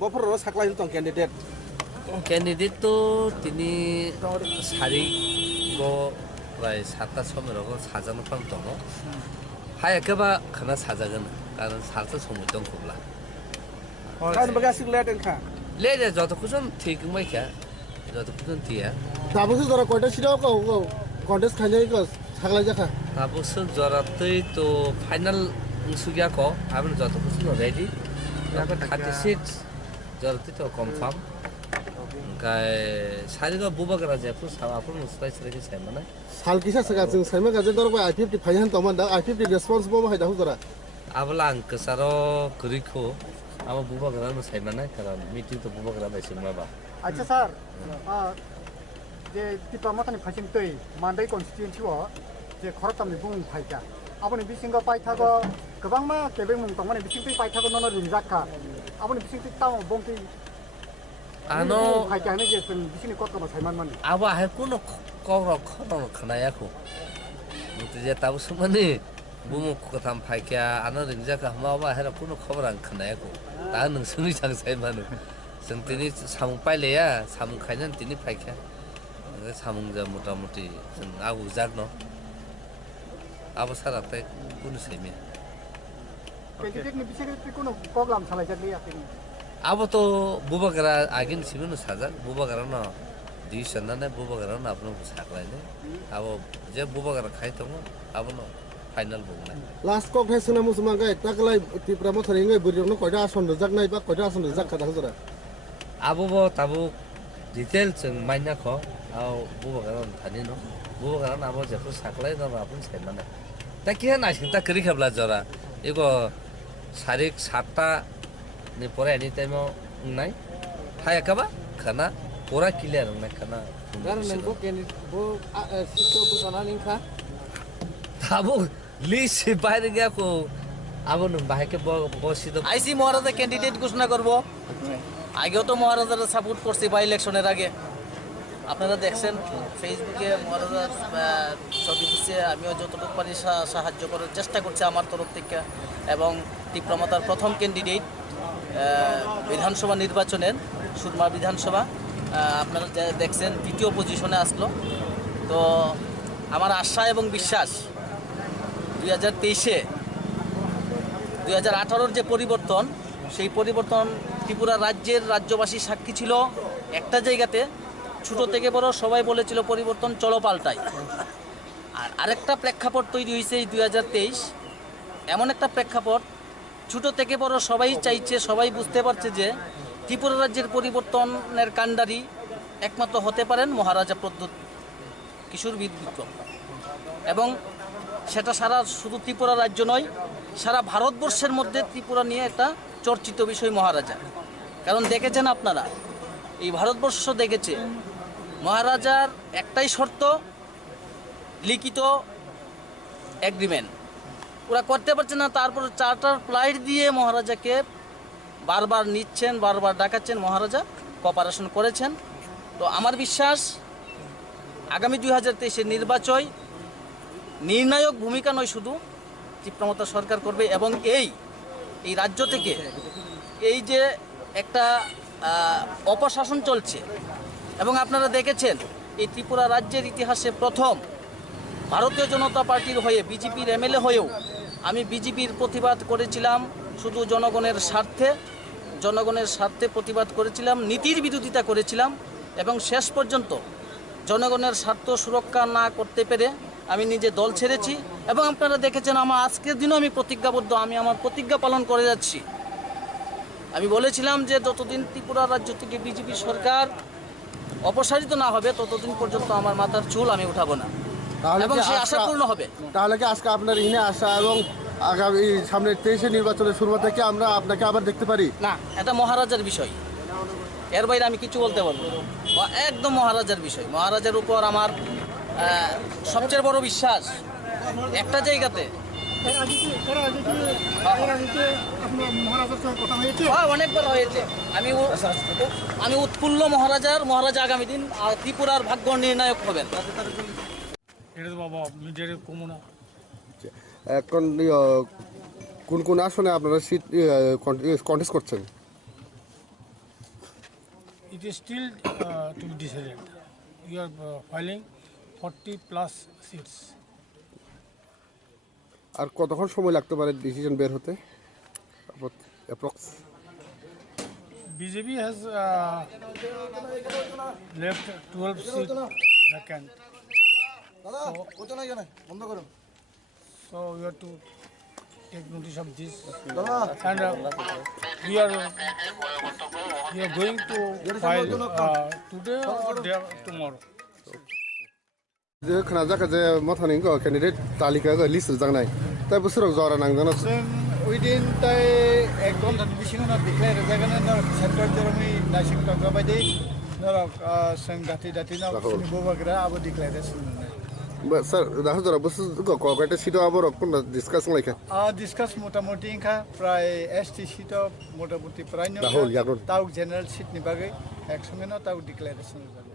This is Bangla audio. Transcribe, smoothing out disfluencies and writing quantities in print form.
বফর সাকলাই তং ক্যান্ডিডেট তো তিনি সারি প্রায় 7টা সময় সাজানো ফান দङ हायाखैबा खाना साजागोन कारण सारथ समय दंखोब्ला কারণ বাগাসিক লেট এনখা लेजा जतखौजों थैगोंबाय क्या जतखौजों थैया दाबोसो जरा कयटा सिटाव गाव कन्टेस्ट खाइनाय गस सागलाय जाखा दाबोसो जरा तै तो फाइनल सुगियाको आबन जतखौजों रेडी 36 जरा तै तो कन्फर्म गाय सारिगा बुबागरा जेफु सावाफोर मुस्ताय सरेके सायमाना सालकिसा सगा जों सायमा गाजे दरबा I50 फाइनाल तमान दा I50 रेस्पॉन्सिबल हायदा हुजरा आबला आं कसारो गरिखौ आबा बुबागरा न सायमाना कारण मिटिं तो बुबागरा बायसो माबा अच्छा सर जे दिपामाथानि फाइसिं तै मान्दै कन्स्टिट्युएन्सि अ जे खरतामनि बुं फाइका आबनि बिसिंगा पाइथागो गोबां मा केबे मुं तंमानि बिसिं तै पाइथागो नन रिंजाखा आबनि बिसिं तै ताव बंति आनो फाइकाने जे जों बिसिनि कतनो सायमान मानि आबा हाय कुनो कौर खनो खनायाखौ मुते जे ताबो सुमानि बुमु कथाम फाइका आनो रिंजाखा माबा हेरा कुनो खबर आं खनायाखौ दा नोंसोरनि थां सायमानो जों दिनै सामुं पाइलेया सामुं खायनानै दिनै फाइका सामुं जा मटा मटि जों आबु जागनो आबो साराथाय कुनो सायमे कैंडिडेटनि बिसिनि कुनो प्रग्राम सालायजाखै आखिनि अब तो बुबागरा आगिन सिमनो साजा बुबागरा न डिसिजन ने बुबागरा न आपनो साकलायने अब जे बुबागरा खाइ दङ अब न फाइनल बुंनाय लास्ट कक हेसना मुसमा गाय ताकलाय तिप्रामा थरिङै बुरिनो कयटा आसन रजाकनाय बा कयटा आसन रजाक खादा हुजरा अब बो ताबु डिटेल जों माइना ख आ बुबागरा थानि न बुबागरा न अब जेखौ साकलाय न आपन सायमाना ता के नासिन ता करि खाबला जरा एगो सारिक 7टा ने परे एनी टाइम नाय हायाखैबा खाना पूरा क्लियर नाय खाना गारन नंगो कैंडिडेट बो सिस्टम बो जानानिखा ताबु लिस्ट বাইরে গিয়া কো আবো ন বাহিকে বসিত আইসি মহারাজা ক্যান্ডিডেট ঘোষণা করব আগেও তো মহারাজারা সাপোর্ট করছে বাই ইলেকশনের আগে আপনারা দেখছেন ফেসবুকে মহারাজা ছবি দিচ্ছে আমিও যতটুকু পারি সাহায্য করার চেষ্টা করছি আমার তরফ থেকে এবং তীব্রমাতার প্রথম ক্যান্ডিডেট বিধানসভা নির্বাচনের সুরমা বিধানসভা আপনারা দেখছেন দ্বিতীয় পজিশনে আসলো তো আমার আশা এবং বিশ্বাস 2023-এ 2018-র যে পরিবর্তন সেই পরিবর্তন ত্রিপুরা রাজ্যের রাজ্যবাসী সাক্ষী ছিল একটা জায়গাতে, ছোটো থেকে বড় সবাই বলেছিল পরিবর্তন চলো পাল্টাই। আর আরেকটা প্রেক্ষাপট তৈরি হয়েছে এই 2023, এমন একটা প্রেক্ষাপট ছোটো থেকে বড় সবাই চাইছে, সবাই বুঝতে পারছে যে ত্রিপুরা রাজ্যের পরিবর্তনের কাণ্ডারি একমাত্র হতে পারেন মহারাজা প্রদ্যুৎ কিশোর বিক্রম। এবং সেটা সারা শুধু ত্রিপুরা রাজ্য নয়, সারা ভারতবর্ষের মধ্যে ত্রিপুরা নিয়ে একটা চর্চিত বিষয় মহারাজা। কারণ দেখেছেন আপনারা, এই ভারতবর্ষ দেখেছে মহারাজার একটাই শর্ত, লিখিত এগ্রিমেন্ট ওরা করতে পারছে না, তারপর চার্টার ফ্লাইট দিয়ে মহারাজাকে বারবার নিচ্ছেন, বারবার ডাকাচ্ছেন, মহারাজা কোঅপারেশন করেছেন। তো আমার বিশ্বাস আগামী 2023-এর নির্বাচন নির্ণায়ক ভূমিকা নয় শুধু চিত্রমতা সরকার করবে, এবং এই রাজ্য থেকে এই যে একটা অপশাসন চলছে, এবং আপনারা দেখেছেন এই ত্রিপুরা রাজ্যের ইতিহাসে প্রথম ভারতীয় জনতা পার্টির হয়ে বিজেপির এমএলএ হয়েও আমি বিজেপির প্রতিবাদ করেছিলাম, শুধু জনগণের স্বার্থে প্রতিবাদ করেছিলাম, নীতির বিরোধিতা করেছিলাম, এবং শেষ পর্যন্ত জনগণের স্বার্থ সুরক্ষা না করতে পেরে আমি নিজে দল ছেড়েছি। এবং আপনারা দেখেছেন আমার আজকের দিনও আমি প্রতিজ্ঞাবদ্ধ, আমি আমার প্রতিজ্ঞা পালন করে যাচ্ছি। আমি বলেছিলাম যে যতদিন ত্রিপুরা রাজ্য থেকে বিজেপি সরকার অপসারিত না হবে ততদিন পর্যন্ত আমার মাথার চুল আমি উঠাবো না, এবং সেই আশা পূর্ণ হবে। তাহলে কি আজকে আপনার ইনে আসা এবং আগামী সামনে 23-এর নির্বাচনের শুরু থেকে আমরা আপনাকে আবার দেখতে পারি? না, এটা মহারাজার বিষয়, এর বাইরে আমি কিছু বলতে পারবো না। একদম মহারাজার বিষয়। মহারাজার উপর আমার সবচেয়ে বড় বিশ্বাস। একটা জায়গাতে অনেকবার হয়েছে, আমি উৎফুল্ল মহারাজা আগামী দিন ত্রিপুরার ভাগ্য নির্ণায়ক হবেন। এখন কোন কোন আসনে আপনারা সিট কন্টেস্ট করছেন? It is still to be decided. We are filing 40+ seats. আর কতক্ষণ সময় লাগতে পারে ডিসিশন বের হতে approx? BJP has left 12 seats vacant. So we have to take notice of this, and we are going to file today or tomorrow. যে खोनाजाखो जे मथानि क्यान्डिडेट तालिका लिस्ट जांनाय दा बोसोराव जरा नांजाना जों उइदिन ताइ एक घन्टानि बिसिङावनो डिक्लेयार जागोन सेक्टर जेरावनि नायसिं दंगा बायदि नरक जों दाति बबाग्रा आबो डिक्लेयारेसन सर दाहो जरा बोसोर कयटा सिटआव आबर कोन डिसकास लायखा डिसकास मोटामोटी इनका प्राय एसटी सिटआव मोटामोटी प्राय दाहो यागन ताउ जेनारेल सिटनि बागै एकसंगेनो ताउ डिक्लेयारेसन जागोन।